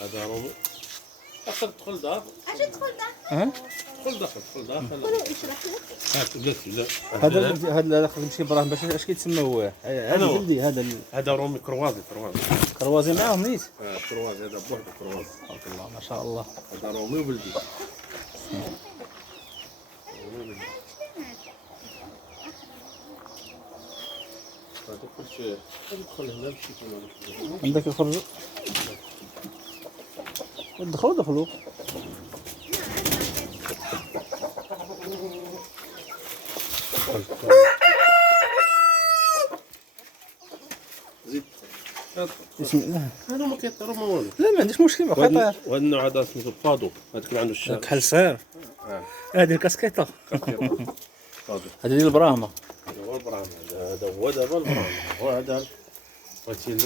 هذا رومي. تدخل دار. اش تدخل داخل؟ تدخل داخل. قولوا اشرح لك. هاك بلاتي لا. هذا الاخر نمشي براه باش اش كيتسمى هو هذا بلدي هذا رومي كروازي. كروازي معاهم نيت. كروازي هذا بوحده كروازي. تبارك الله ما شاء الله. هذا رومي وبلدي. هذا كلشي ندخل هنا مشيت عندك يخرجوا دخلوا زيد. بسم الله. انا ما كيطيروا ما والو. لا ما عنديش مشكل بقى وهذا النوع هذا سميتو بادو. هذاك اللي عنده الشارع. كحل صغير. هذه الكاسكيطه. بادو. هذه ديال البراهمه. هذا هو البرهان. هذا هو دابا البرهان. هو هذا بغيتي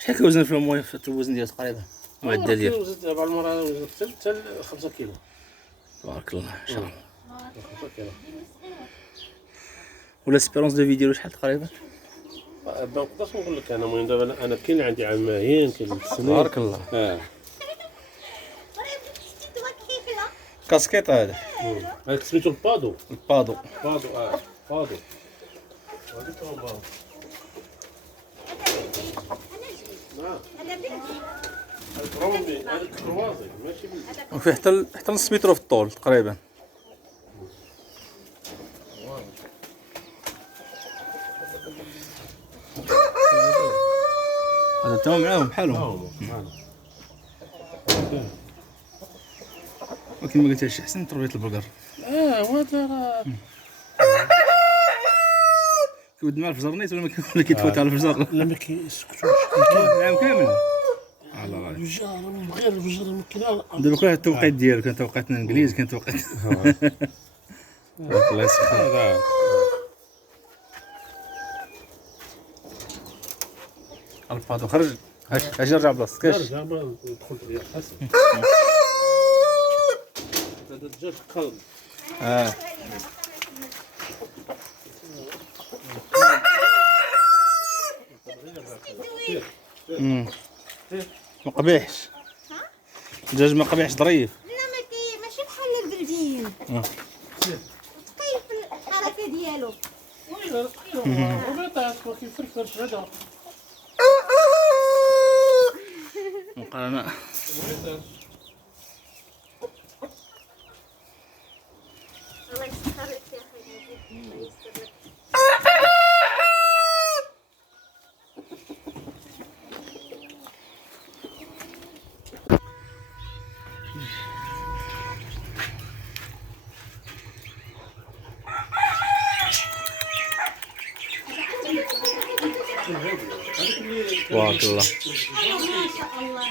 شحال كيوزن في المهم في الوزن ديالو تقريبا المعدل ديالو؟ وزنت دابا المره وزنت حتى 5 كيلو. تبارك الله ما شاء الله. 5 كيلو. ولا سبيرونس دو في ديالو شحال تقريبا؟ ما نقدرش نقول لك انا. المهم دابا انا كاين اللي عندي عامين كاين اللي سنين. تبارك الله. كاسكيطه هذا. هذاك سميتو البادو. البادو. بادو بادو. هذيك هو بادو. هذا بلدي. هذاك رومي هذاك كروازي ماشي بلدي. وفيه حتى نص متر في الطول تقريبا. هذا تمام معاهم بحالهم. ولكن ما قلتهاش احسن تربيه البقر. وهذا راه كيود مع الفجر نيت ولا كيتفوت على الفجر؟ لا ما كيسكتوش. العام كامل. الله غالب. الفجر غير الفجر ما كاين. دابا كل التوقيت ديالو كان توقيتنا الانجليز كان توقيت. الله يسخر. البادو خرج. اجي نرجع بلاصتك. كاش رجع ندخل فيها حسن. هذا الدجاج قلب. ما قبيحش. الدجاج ما قبيحش ظريف. لا ماشي بحال البلديين. كيف الحركه ديالو. وبيضات وكيفرفرش هذا. مقارنة. الله يسخرك يا اخي. الله يسترك. تبارك الله. ما شاء الله.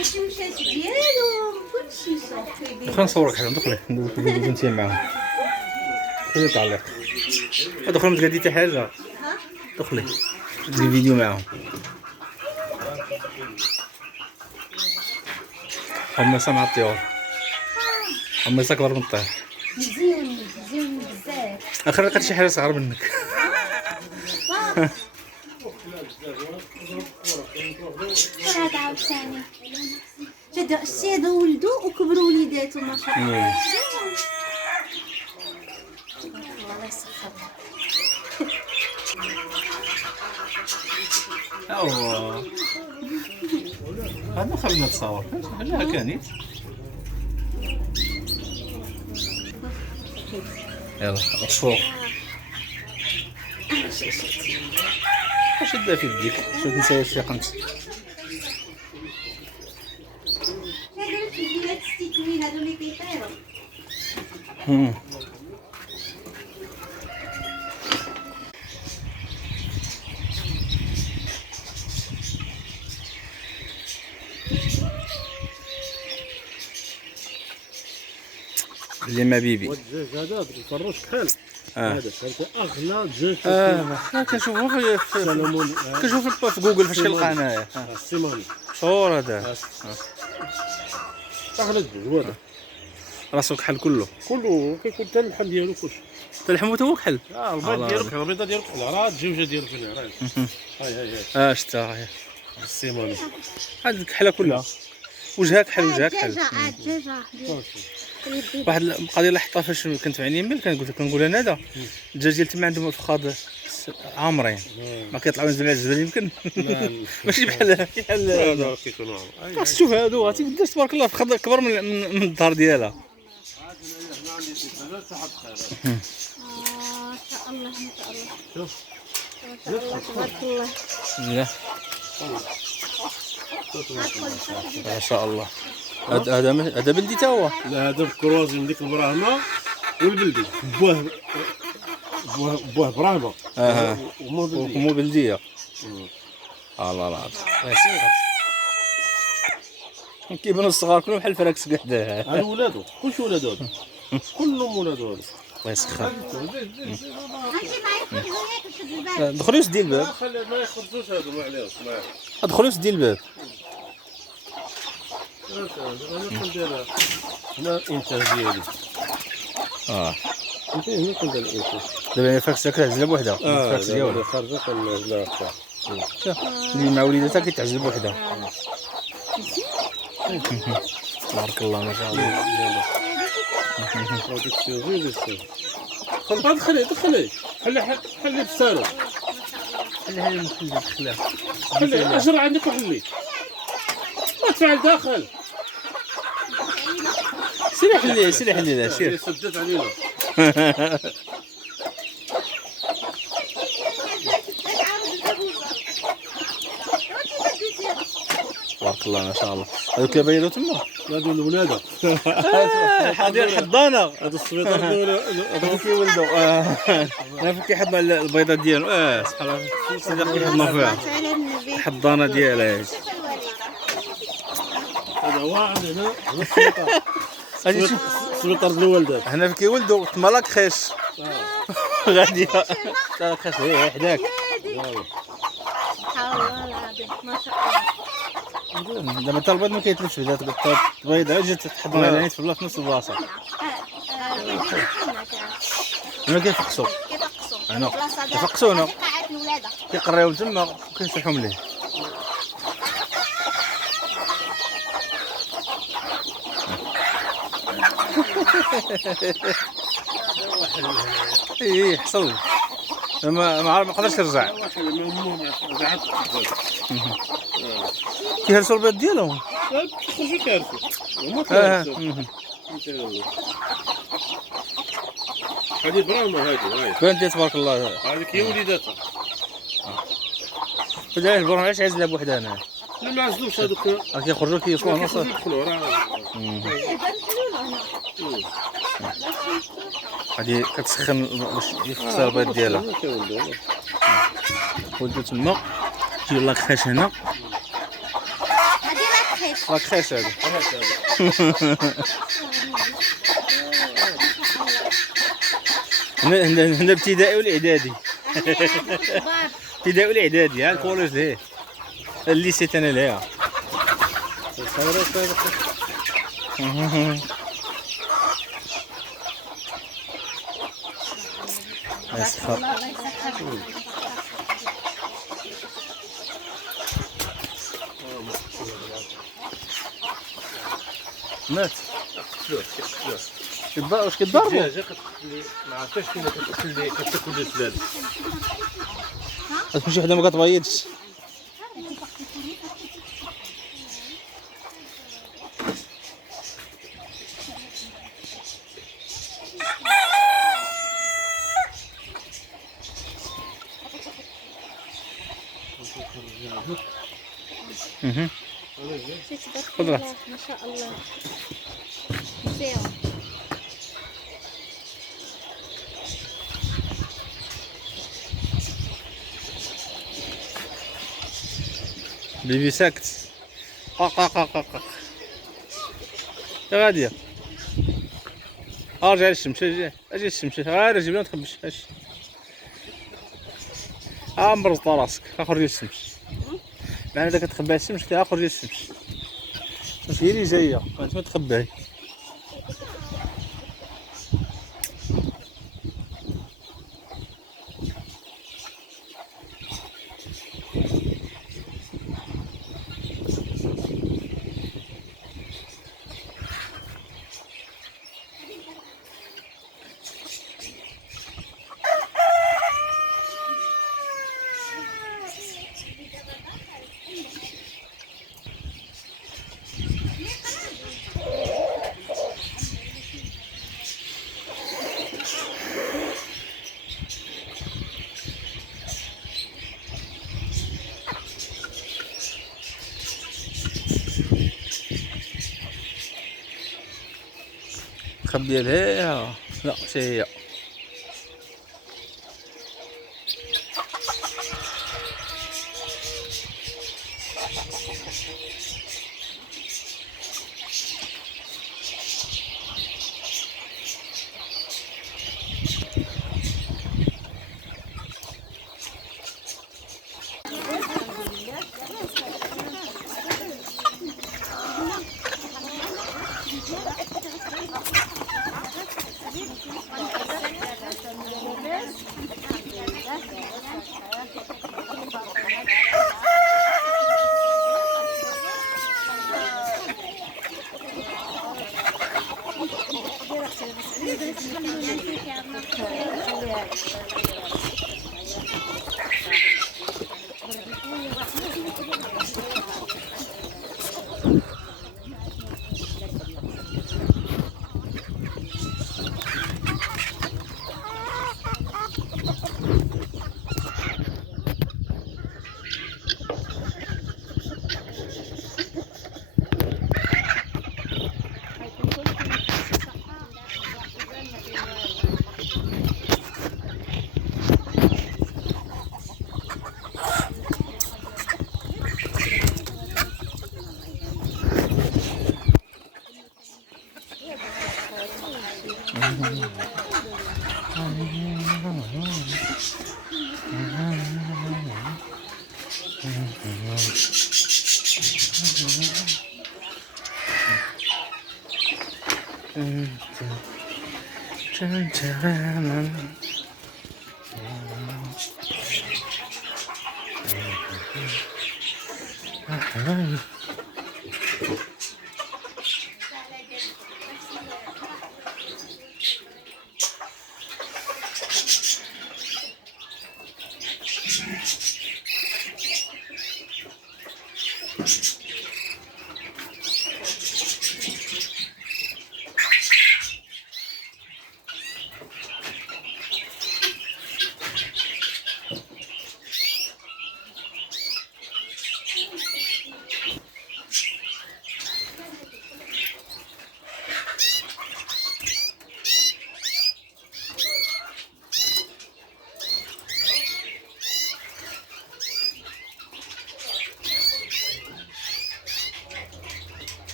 الشمشات ديالو كلشي صافي. دخل نصورك حنا دخلي بنتي معاهم. دخلي تعليق. دخل ما تقادي حتى حاجه. دخلي دير فيديو معاهم. حمصه مع الطيور. حمصه كبر من الطير. مزيون بزاف. اخر لقيت شي حاجه صغار منك. هذا عاوتاني. شتي هذا ولدو وكبروا وليداتو ما شاء الله. الله يسخر. اوه هذا خلينا نتصور حاجه كانت. يلا الفوق. واش دا في يديك؟ شوف نساي شي قنت. هذا الفيديوهات التكوين هذو اللي كيطيروا. اللي ما بيبي. والدجاج هذا الفروش كحل. هذا فهمتي اغلى دجاج. كنشوفو في جوجل فاش كنلقى انايا. السيماني. شهور هذا. اغلى دجاج هو هذا. راسو كحل كله. كله كيكون حتى اللحم ديالو كلشي. الحموت هو كحل. البيض ديالك البيضه ديالك راه الجوجه ديالك هنا راه هاي شتا السيمانه هاد الكحله كلها وجهها كحل وجهها كحل. الدجاجه واحد القضيه اللي حطها فاش كنت في عيني مل كنقول انا هذا الدجاج ديال تما عندهم الفخاد عامرين ما كيطلعوا من جميع الجبل يمكن. ماشي بحال هذا كيكونوا خاص تشوف هادو عرفتي قداش تبارك الله الفخاد كبر من الدار ديالها. ما شاء الله ما شاء الله ما شاء الله تبارك الله. لا ما شاء الله. هذا بلدي تا هو. لا هذا الكروازي من ديك البراهمه والبلدي بوه براهمه ومو بلديه. الله العظيم كيبانوا الصغار كلهم بحال الفراكس كحدا. هذا ولادو كلشي ولادو هذا كلهم ولادو هذا. الله يسخر. هاتي معايا هيك وشد الباب. دخلوا سدي الباب. خلي ما يخرجوش هادو ما عليهمش دخلوا سدي الباب. انا كندير هنا الانتاج ديالي. انت هنا كندير الانتاج. دابا الفراكس كتعزل بوحدها. الفراكس ديالها خارجه كنعزلها اختها. اللي مع وليداتها كتعزل بوحدها. تبارك الله ما شاء الله. هذيك الشيء زوين الشيء. دخلي حلي بسالو. خليها دخلها. حلي اجر عندك وحلي. ما تفعل داخل. سير حلي لا سير. سدت علينا. تبارك الله ما شاء الله. هذوك اللي بيضوا تما هادو الولاده. ديال الحضانه. هذا السبيطار هذوك كيولدوا. انا فين كيحضنا البيضات ديالو. سبحان الله صدق كيحضنا فيها الحضانه ديالها. هذا واحد هنا السبيطار. هادي السبيطار ديال الوالدات. هنا فين كيولدوا تما لاكخيش. غادي لاكخيش هي حداك. والله العظيم ما شاء الله. دابا حتى البيض ما كيتلفش بدا البيض جات تحضر على في بلاصه نفس البلاصه. هنا كيفقسوا هنا كيفقسوا هنا كيقريو تما وكيصيحوا مليه. ايه حصل ما قدرش يرجع. كيهرسوا البيض ديالهم. كيخرجوا كيهرسوا هما كيهرسوا. هذه براهمه هاي بنتي تبارك الله. هذيك هي وليداتها. فداك البراهمه علاش عازله بوحدها هنا؟ لا ما عزلوش هذوك. كيخرجوا كيوصلوا نص. يدخلوا راه. هادي كتسخن باش يفقسها البيض ديالها. ولدو تما تجي لاكخيش هنا. هادي لاكخيش. لاكخيش هادي. هنا ابتدائي والاعدادي. ابتدائي والاعدادي. ها الكوليج لهيه الليسي انا لهيها. يسخر. مات واش كتضربوا؟ الدجاجه ما عرفتش فين كتاكل الزلال. كلشي حدا ما كتبيضش. خضرة ما شاء الله. بيبي ساكت. قاق غاديه. ارجع للشمس. اجي للشمس غير جيب لنا تخبش. مرزط راسك اخر ديال الشمس. معنى داك كتخبى الشمس كاخر ديال الشمس. هي اللي جايه انت ما تخباي. مخبيه لها. لا ماشي هي.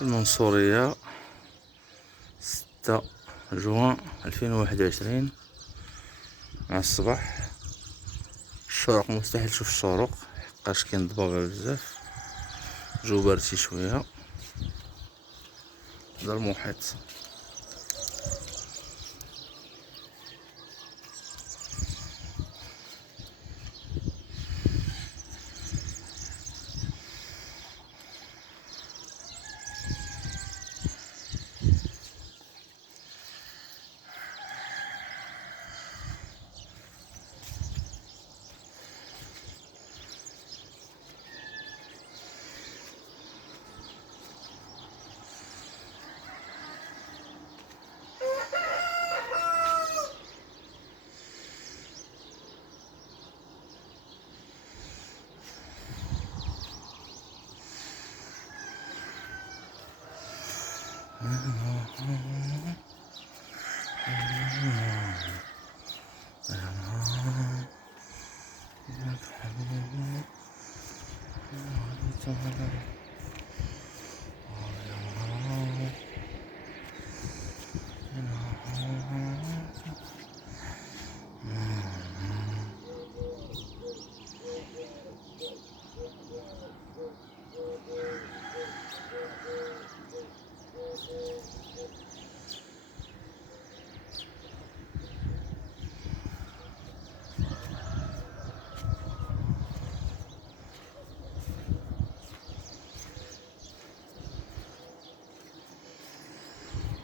المنصورية 6 جوان 2021 مع الصباح. الشروق مستحيل تشوف الشروق حقاش كاين ضبابة بزاف، جو بارد شي شوية. هذا المحيط.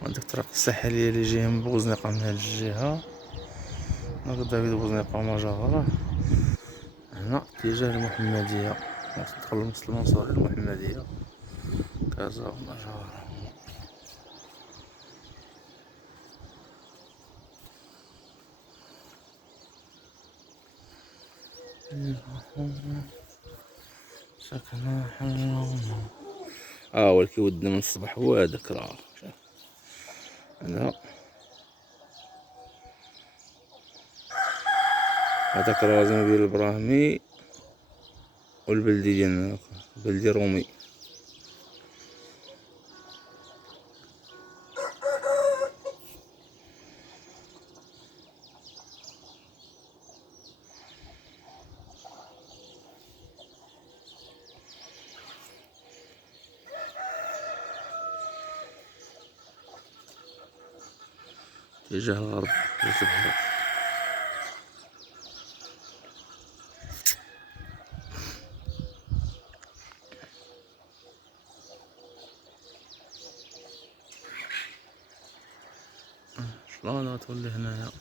عندك الطريق الساحلية اللي جاية من بوزنيقة من هاد الجهة، نقدر بيد بوزنيقة ومجاورة. هنا اتجاه المحمدية، تدخل لمصر المنصورة المحمدية كازا ومجاورة. سكنة حلوة. ولكن ودنا من الصباح هو هداك راه هداك راه زعما ديال البراهمي والبلدي ديالنا بلدي رومي. اتجاه الغرب جهة البحر. شلون غتولي هنايا؟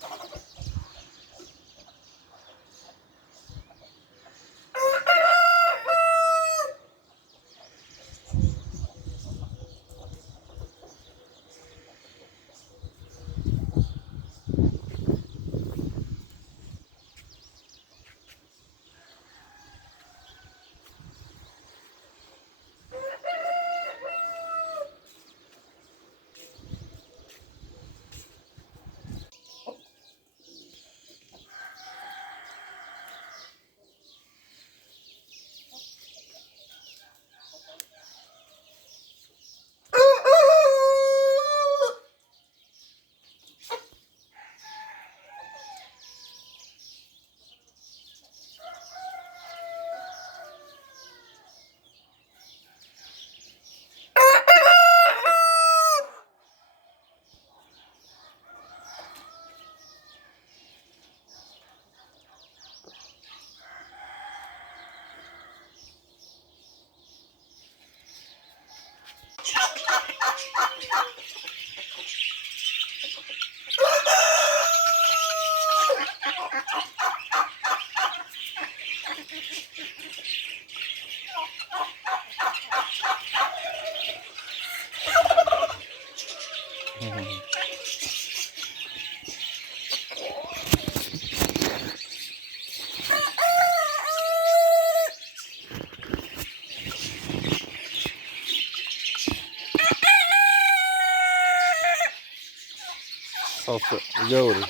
صوت جوري.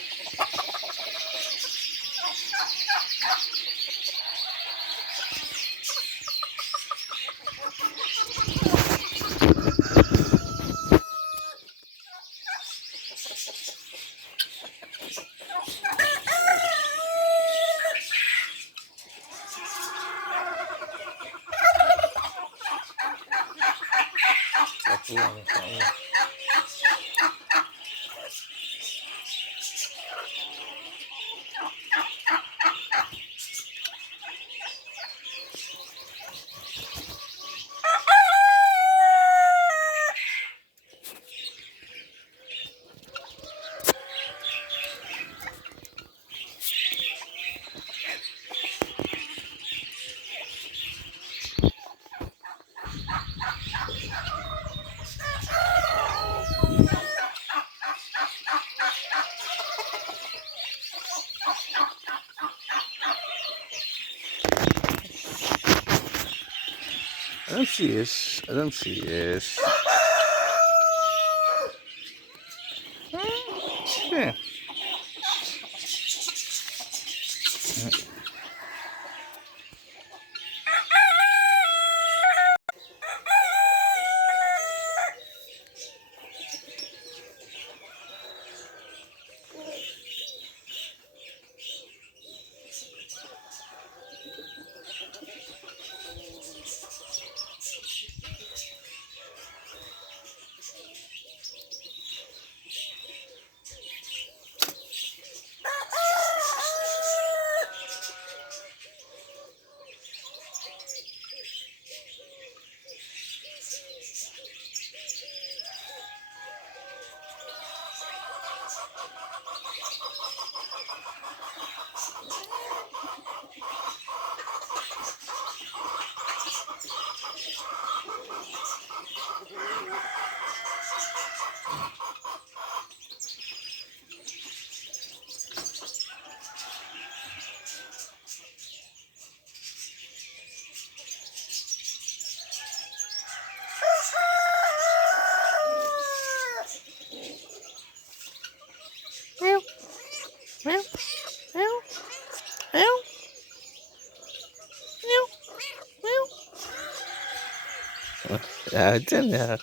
الله ما شاء الله. هذا مشيش عاوتاني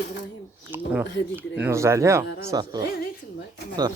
ابراهيم هذه دراري نوزع عليها صافي غير تما